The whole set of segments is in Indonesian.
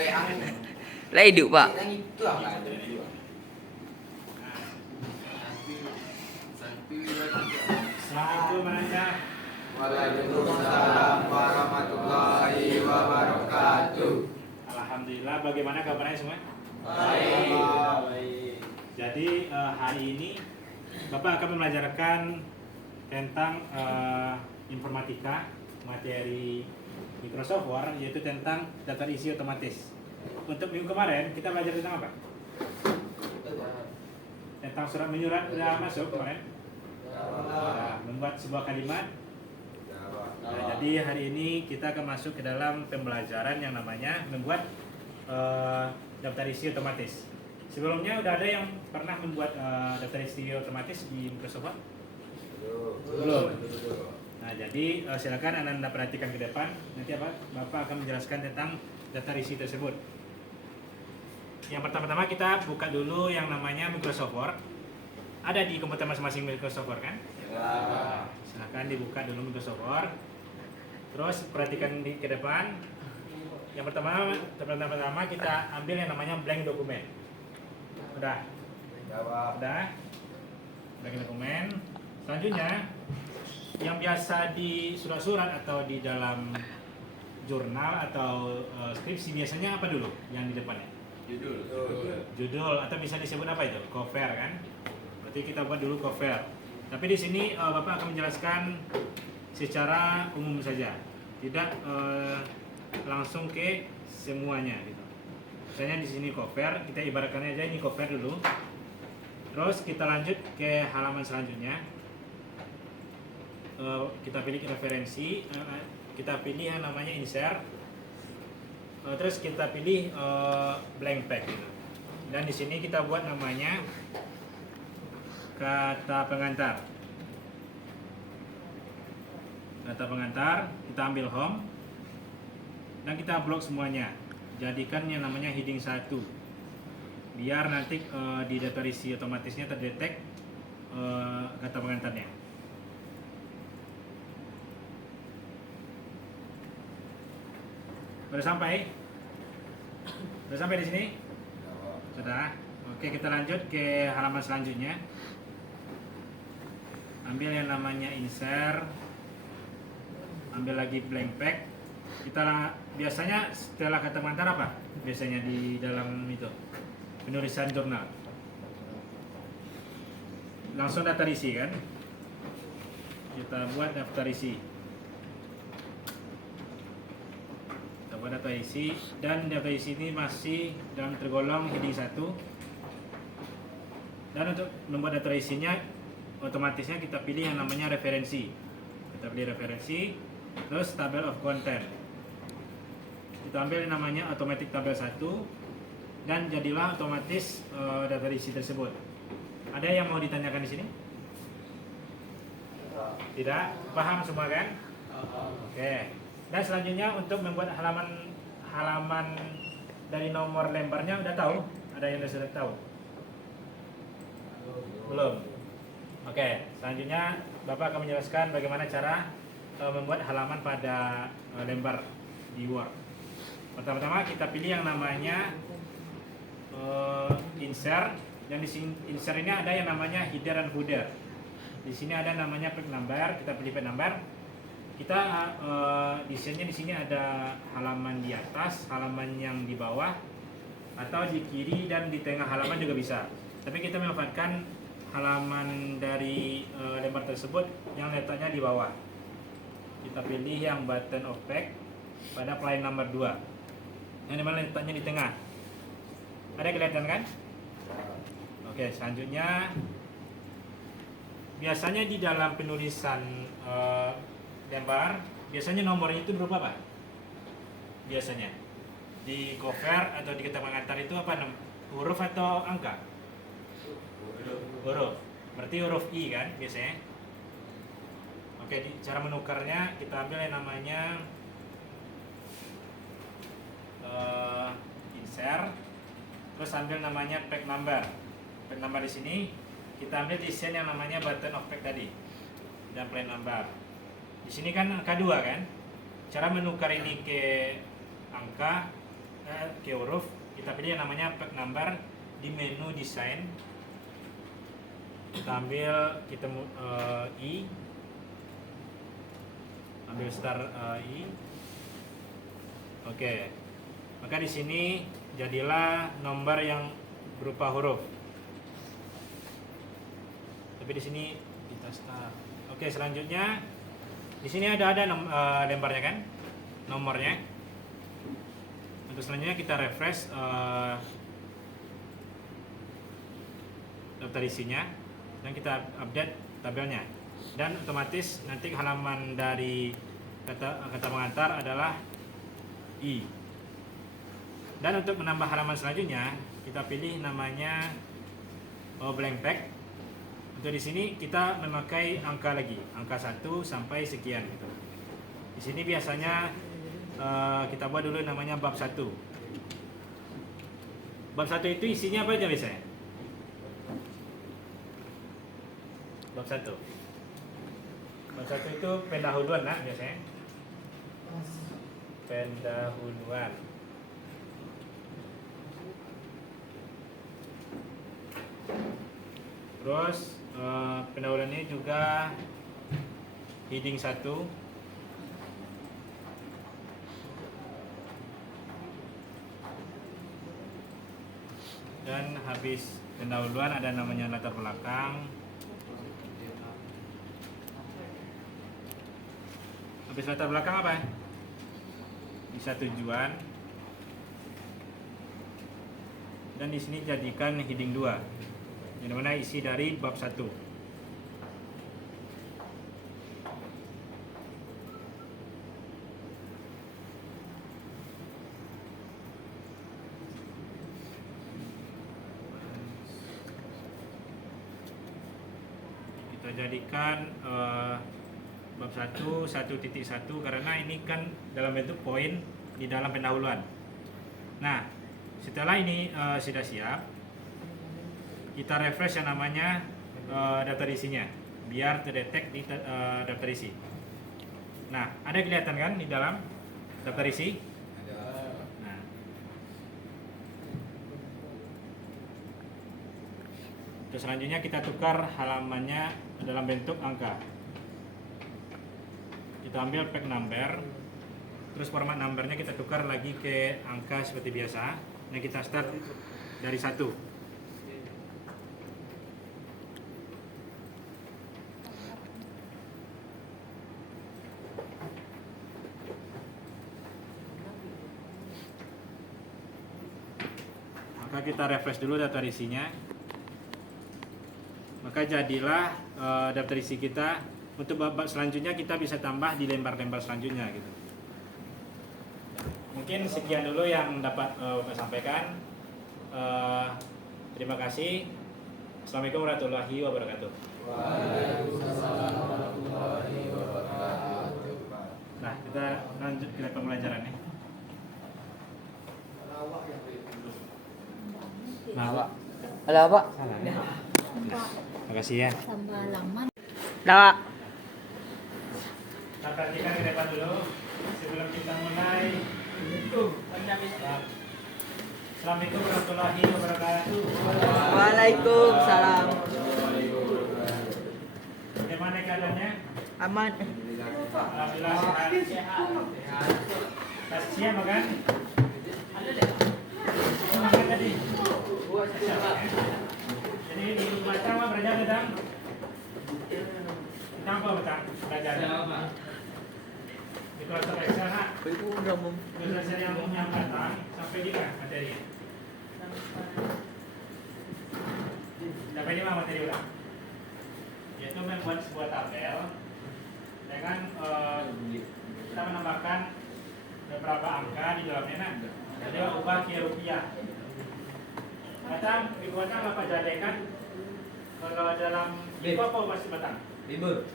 Lah hidup pak. Assalamualaikum warahmatullahi. Waalaikumsalam warahmatullahi wabarakatuh. Alhamdulillah, bagaimana kabarnya semua? Baik. Jadi hari ini Bapak akan membelajarkan tentang informatika, materi Microsoft Word, yaitu tentang daftar isi otomatis. Untuk minggu kemarin kita belajar tentang apa? Tentang surat menyurat sudah masuk kemarin. Membuat sebuah kalimat. Nah, jadi hari ini kita akan masuk ke dalam pembelajaran yang namanya membuat daftar isi otomatis. Sebelumnya udah ada yang pernah membuat daftar isi otomatis di Microsoft Word? Belum. Nah, jadi silakan Anda perhatikan ke depan. Nanti Bapak akan menjelaskan tentang daftar isi tersebut. Yang pertama-tama kita buka dulu yang namanya Microsoft Word. Ada di komputer masing-masing Microsoft Word kan? Ya. Silahkan dibuka dulu Microsoft Word. Terus perhatikan ke depan. Yang pertama kita ambil yang namanya blank dokumen. Udah? Udah? Blank dokumen. Selanjutnya yang biasa di surat-surat atau di dalam jurnal atau skripsi biasanya apa dulu yang di depannya? Judul atau bisa disebut apa itu? Cover kan? Berarti kita buat dulu cover. Tapi di sini Bapak akan menjelaskan secara umum saja, tidak langsung ke semuanya gitu. Misalnya di sini cover, kita ibaratkan aja ini cover dulu. Terus kita lanjut ke halaman selanjutnya. Kita pilih referensi, kita pilih yang namanya insert. Terus kita pilih blank page gitu. Dan di sini kita buat namanya kata pengantar. Kata pengantar, kita ambil home dan kita blok semuanya. Jadikan yang namanya heading 1. Biar nanti di daftar isi otomatisnya terdetek kata pengantarnya. Sudah sampai? Sudah sampai di sini? Sudah. Oke, kita lanjut ke halaman selanjutnya. Ambil yang namanya insert. Ambil lagi blank page. Kita biasanya setelah kata pengantar apa? Biasanya di dalam itu penulisan jurnal. Langsung daftar isi kan? Kita buat daftar isi. Daftar isi, dan daftar isi ini masih dalam tergolong heading 1. Dan untuk membuat daftar isinya otomatisnya kita pilih yang namanya referensi. Kita pilih referensi, terus table of content. Kita ambil yang namanya automatic tabel 1 dan jadilah otomatis daftar isi tersebut. Ada yang mau ditanyakan di sini? Tidak? Paham semua kan? Oke. Dan selanjutnya untuk membuat halaman dari nomor lembarnya udah tahu? Ada yang sudah tahu? Belum? Oke, selanjutnya Bapak akan menjelaskan bagaimana cara membuat halaman pada lembar di Word. Pertama-tama kita pilih yang namanya insert, dan di sini insert ini ada yang namanya header dan footer. Di sini ada namanya page number, kita pilih page number. Kita desainnya di sini ada halaman di atas, halaman yang di bawah, atau di kiri dan di tengah halaman juga bisa. Tapi kita memanfaatkan halaman dari lembar tersebut yang letaknya di bawah. Kita pilih yang button of page pada line number 2, yang dimana letaknya di tengah. Ada kelihatan kan? Oke, selanjutnya biasanya di dalam penulisan lembar, biasanya nomornya itu berupa apa? Biasanya di cover atau di kata pengantar itu apa? Huruf atau angka? Huruf. Berarti huruf I kan biasanya. Oke, cara menukarnya kita ambil yang namanya insert, terus ambil namanya page number. Page number di sini kita ambil desain yang namanya button of page tadi dan plate number. Di sini kan angka 2 kan. Cara menukar ini ke angka ke huruf, kita pilih yang namanya pack number di menu desain. Kita ambil I, ambil star I. Oke. Maka di sini jadilah nomor yang berupa huruf. Tapi di sini kita start. Oke, selanjutnya di sini ada lembarnya kan, nomornya. Untuk selanjutnya kita refresh daftar isinya dan kita update tabelnya, dan otomatis nanti halaman dari kata pengantar adalah I. Dan untuk menambah halaman selanjutnya kita pilih namanya blank pack. Untuk di sini kita memakai angka lagi, angka 1 sampai sekian gitu. Di sini biasanya kita buat dulu namanya bab 1. Bab 1 itu isinya apa aja biasanya? Bab 1. Bab 1 itu pendahuluan lah biasanya. Pendahuluan. Terus pendahuluan ini juga heading 1. Dan habis pendahuluan ada namanya latar belakang. Habis latar belakang apa? Bisa tujuan. Dan di sini jadikan heading 2, yang mana isi dari bab 1. Kita jadikan bab 1 1.1 karena ini kan dalam bentuk poin di dalam pendahuluan. Nah, setelah ini sudah siap, kita refresh yang namanya daftar isinya biar terdetek di daftar isi. Nah, ada kelihatan kan di dalam daftar isi? Nah, terus selanjutnya kita tukar halamannya dalam bentuk angka. Kita ambil pack number, terus format numbernya kita tukar lagi ke angka seperti biasa. Nah, kita start dari 1. Maka kita refresh dulu daftar isinya. Maka jadilah daftar isi kita. Untuk bab selanjutnya kita bisa tambah di lembar-lembar selanjutnya gitu. Mungkin sekian dulu yang dapat Bapak sampaikan. Terima kasih. Assalamualaikum warahmatullahi wabarakatuh. Waalaikumsalam warahmatullahi wabarakatuh. Nah, kita lanjut ke pembelajaran nih. Nah, Pak. Halo, Pak. Terima kasih ya. Tambah lama. Dah. Nah, perhatikan ke depan dulu sebelum kita mulai. Assalamualaikum warahmatullahi wabarakatuh. Waalaikumsalam. Bagaimana keadaannya? Aman. Alhamdulillah sehat. Siap makan? Makan tadi. Jadi di rumah sama belajar tentang apa betang belajar? Di kelas Excel nak. Belajar yang batang sampai di mana materi? Sampai di mana materi ulang? Yaitu membuat sebuah tabel dengan kita menambahkan beberapa angka di dalamnya. Nah, jadi ubah ke rupiah. Batang dibuatkan apa jadikan? Kalau dalam itu apa masih batang? 5.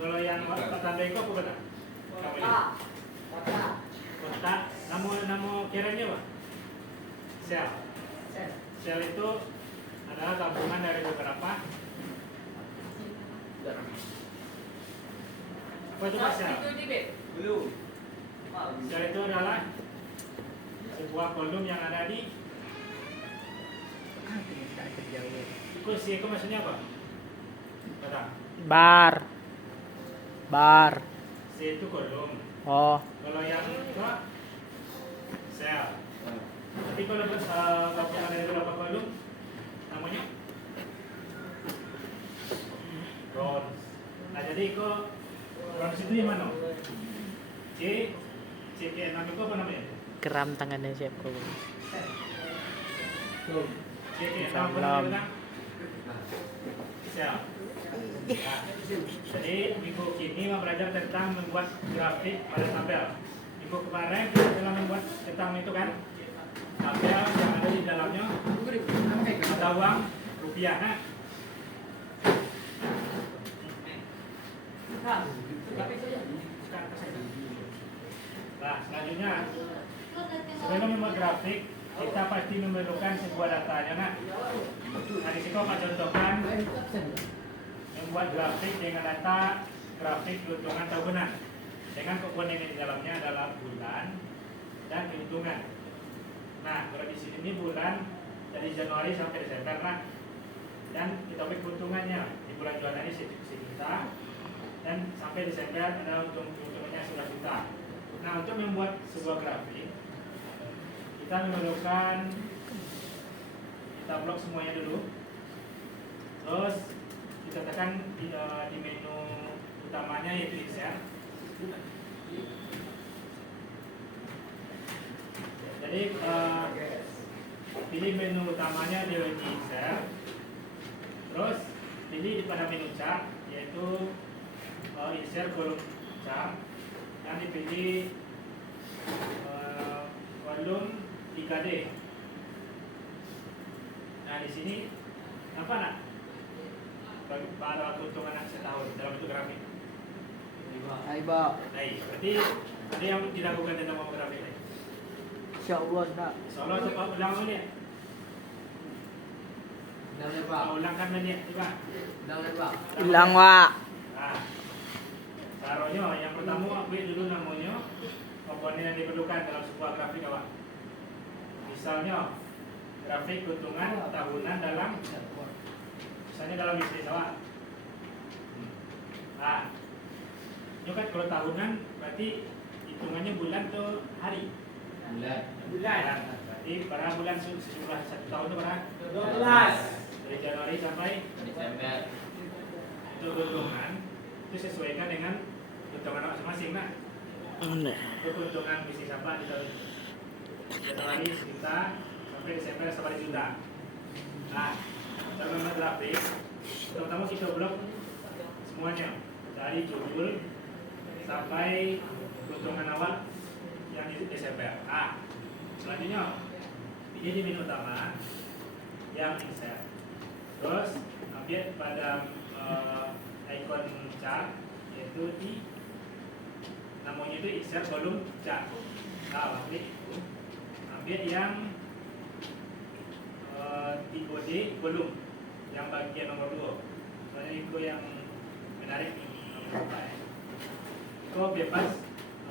Kalau yang batang itu apa batang? Kotak. Nama kiranya apa? Sel. Sel itu adalah gabungan dari beberapa. Apa itu sel? Belum. Sel itu adalah sebuah kolom yang ada di itu maksudnya apa? Kata Bar. Bar. C itu kolom. Oh. Kalau yang kedua sel. Tapi kalau yang ada beberapa kolom namanya rows. Nah jadi kok rows itu yang mana? C6 itu apa namanya? Geram tangannya siapa? C6 apa namanya? Sel. Nah, jadi minggu ini mau belajar tentang membuat grafik pada tabel. Minggu kemarin kita telah membuat tentang itu kan tabel yang ada di dalamnya ada uang rupiah. Nah, selanjutnya sebelum membuat grafik kita pasti memerlukan sebuah datanya. Nah, di situ akan contohkan membuat grafik dengan data grafik keuntungan tahunan dengan komponen di dalamnya adalah bulan dan keuntungan. Nah, kalau di sini bulan dari Januari sampai Desember lah, dan kita ambil keuntungannya di bulan Januari 1 juta dan sampai Desember ada keuntungannya 11 juta. Nah, untuk membuat sebuah grafik kita memerlukan, kita blok semuanya dulu, terus kita tekan di menu utamanya yaitu Excel. Jadi pilih menu utamanya di Excel, terus pilih pada menu chart yaitu insert kolom chart dan dipilih kolom 3D. Nah di sini apa nak? Pada keuntungan anak setahun dalam bentuk grafik. Hai, Pak. Baik, berarti ada yang dilakukan tentang mau grafik ini. Insyaallah nak. Insyaallah cepat ulang ni. Ulangkan ni, coba. Ulang, Pak. Nah, caranya yang pertama ambil dulu namanya komponen yang diperlukan dalam sebuah grafik awak. Misalnya grafik keuntungan tahunan dalam misalnya dalam bisnis awak. Nah, ini kan kalau tahunan berarti hitungannya bulan atau hari? Bulan. Berarti pada bulan sejumlah 1 tahun itu pada 12 dari Januari sampai Desember. Untuk keuntungan itu sesuaikan dengan keuntungan masing-masing nak. Untuk keuntungan bisnis apa di tahun Januari sejuta sampai Desember 1 juta. Nah, cara membuat grafik terutama kita blok semuanya dari judul sampai keuntungan awal yang di Desember. Selanjutnya ini di menu utama yang insert, terus ambil pada icon chart yaitu di namanya itu insert kolom chart. Ambil yang tipe D kolom yang bagian nomor 2. Soalnya itu yang menarik ini. Kau bebas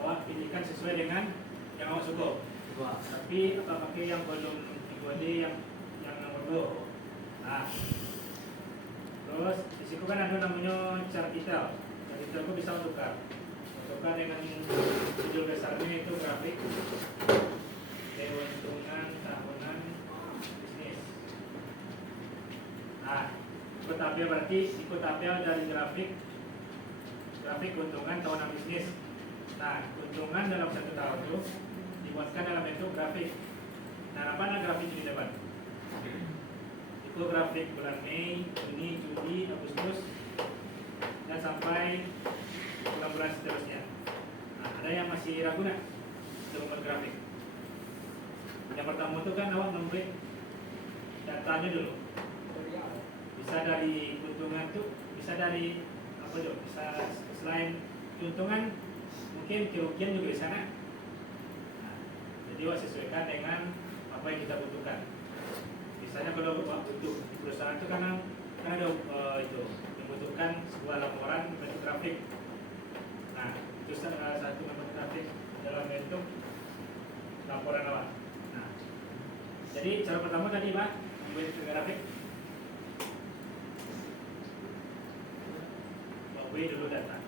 awak pilihkan sesuai dengan yang awak suka. Tapi apa pakai yang kolom tipe D yang nomor 2. Nah, terus di situ kan ada namanya chart detail. Chart detail itu bisa tukar dengan judul besarnya itu grafik keuntungan tahunan bisnis. Nah, ikut tabel berarti ikut tabel dari grafik keuntungan tahunan bisnis. Nah, keuntungan dalam 1 tahun itu dibuatkan dalam bentuk grafik. Nah, apa grafik ini dapat? Itu grafik bulan Mei, Juni, Juli, Agustus dan sampai bulan-bulan seterusnya. Nah, ada yang masih ragu nak untuk membuat grafik? Yang pertama itu kan awak memberi datanya dulu. Bisa dari keuntungan tuh, bisa dari apa tuh? Bisa selain keuntungan mungkin kerugian juga di sana. Nah, jadi awak sesuaikan dengan apa yang kita butuhkan. Misalnya kalau awak butuh di perusahaan itu kan ada itu membutuhkan sebuah laporan bentuk grafik. Nah, itu satu bentuk grafik dalam bentuk laporan awak. Nah, Jadi cara pertama tadi Pak, membuat grafik. Membuat dulu data.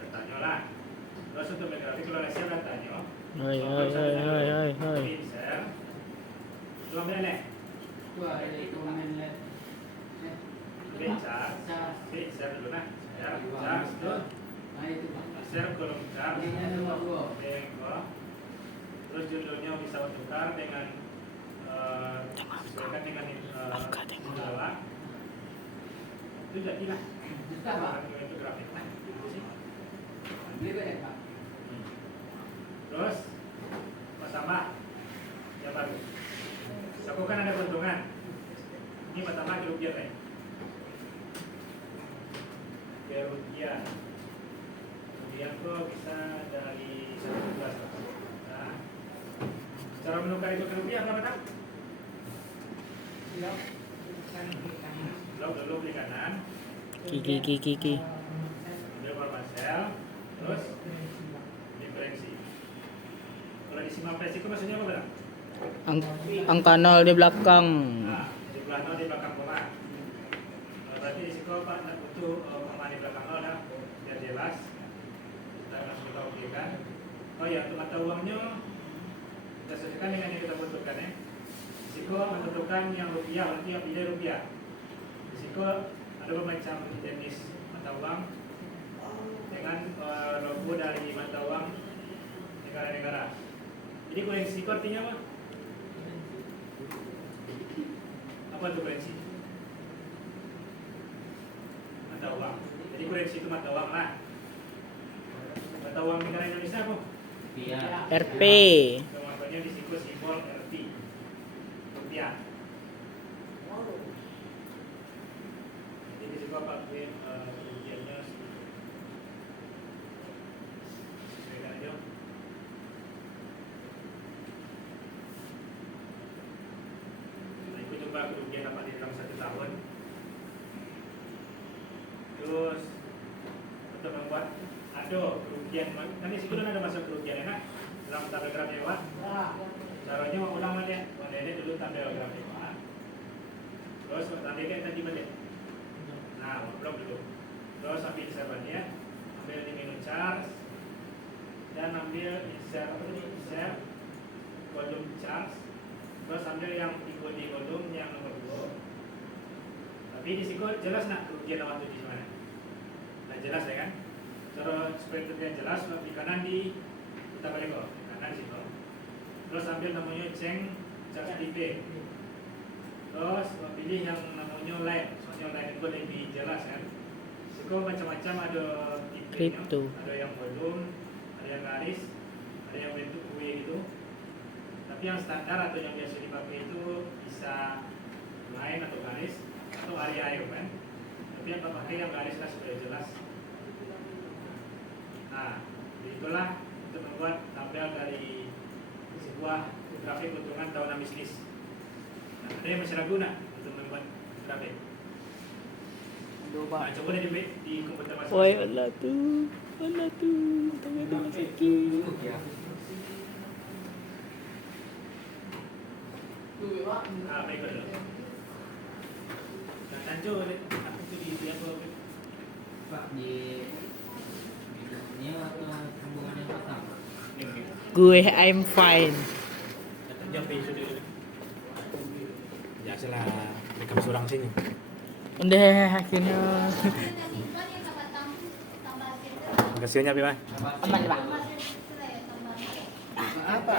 Datanya lah. Terus untuk grafik kalau share datanya. Hai. Insert. Itu ambil nih. Chart. Share dulu nah. Chart itu. Share kolom chart. Bengkok. Terus judulnya bisa bertukar dengan sesuaikan dengan judulnya. Itu jadilah. Itu grafik. Itu sih. Terus pertama yang baru. Lakukan ada perhitungan. Ini pertama kerugian nih. Kerugian. Kerugian kok bisa dari 1 nah, cara menukar itu kerugian berapa tak? Blok dulu klik kanan. Kiki. Ambil format sel. Terus diferensi. Kalau disimak presi itu maksudnya apa berang? Angka 0 di belakang. Nah, di belakang di belakang koma. Berarti di situ Pak nak butuh koma di belakang nol dah, biar jelas. Kita langsung tahu kan. Oh ya, untuk mata uangnya kita sesuaikan dengan yang kita butuhkan ya. Di situ menentukan yang rupiah, nanti yang pilih rupiah. Di situ ada macam jenis mata uang dengan logo dari mata uang negara-negara. Jadi kurensi itu artinya apa? Apa itu kurensi? Mata uang. Jadi kurensi itu mata uang lah. Mata uang negara Indonesia apa? RP. Contohnya di situ simbol RT. Rupiah. Jadi di situ apa? Rupiahnya sesuaikan aja. Coba kerugian dapat di dalam 1 tahun. Terus untuk membuat ada kerugian, kan di situ ada masa kerugian enak dalam tabel graf hewan. Caranya mau ulang aja, ini dulu tabel graf hewan. Terus tandanya tadi balik. Nah, blok dulu. Terus ambil servernya, ambil di menu charge dan ambil insert apa tadi? Insert volume charge. Terus ambil yang di kolom yang nomor 2. Tapi di situ jelas nak kerugian awak itu di mana? Nah jelas ya kan? Cara supaya kerugian jelas, di kanan kita balik ke kanan di situ. Terus ambil namanya change charge tipe. Terus pilih yang namanya line, soalnya line itu lebih jelas kan? Situ macam-macam ada tipenya, ada yang volume, ada yang garis, ada yang bentuk kue gitu. Tapi yang standar atau yang biasa dipakai itu bisa line atau garis atau area kan. Tapi yang pakai yang garis lah supaya jelas. Nah, itulah untuk membuat tabel dari sebuah grafik keuntungan tahunan bisnis. Nah, ada yang masih ragu nak untuk membuat grafik? Nah, coba di komputer masing-masing. Woi, Allah tuh, tangan sakit. Nah, baik dulu. Dan lanjut, aku tuh di apa? Pak di ini atau hubungannya pertama? Gue I'm fine. Jam sudah. Ya salah, rekam surang sini. Udah akhirnya. Makasihnya Bima. Aman, Pak. Apa?